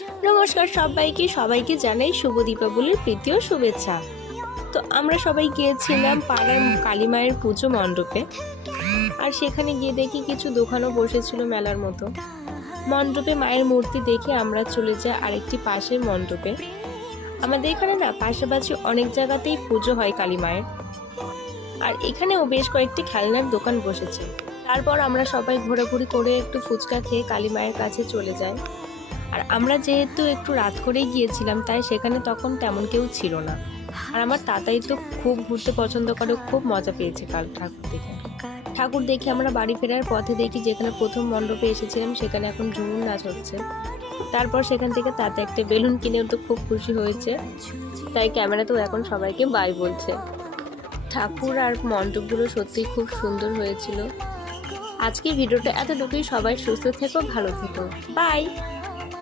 নমস্কার সবাইকে, সবাইকে জানাই শুভ দীপাবলির প্রীতি ও শুভেচ্ছা। তো আমরা সবাই গিয়েছিলাম পাড়ার কালী মায়ের পুজো মণ্ডপে। আর সেখানে গিয়ে দেখি কিছু দোকানও বসেছিল মেলার মতো। মণ্ডপে মায়ের মূর্তি দেখে আমরা চলে যাই আরেকটি পাশের মণ্ডপে। আমাদের এখানে না পাশাপাশি অনেক জায়গাতেই পুজো হয় কালী মায়ের, আর এখানেও বেশ কয়েকটি খেলনার দোকান বসেছে। তারপর আমরা সবাই ঘোরাঘুরি করে একটু ফুচকা খেয়ে কালী মায়ের কাছে চলে যাই। আর আমরা যেহেতু একটু রাত করেই গিয়েছিলাম, তাই সেখানে তখন তেমন কেউ ছিল না। আর আমার তাতাই তো খুব ঘুরতে পছন্দ করে, খুব মজা পেয়েছে কাল ঠাকুর দেখে আমরা বাড়ি ফেরার পথে দেখি যেখানে প্রথম মণ্ডপে এসেছিলাম সেখানে এখন ঝুমুর নাচ হচ্ছে। তারপর সেখান থেকে তাতে একটা বেলুন কিনেও তো খুব খুশি হয়েছে, তাই ক্যামেরাতেও এখন সবাইকে বাই বলছে। ঠাকুর আর মণ্ডপগুলো সত্যিই খুব সুন্দর হয়েছিল। আজকের ভিডিওটা এতটুকুই। সবাই সুস্থ থেকো, ভালো থেকো, বাই।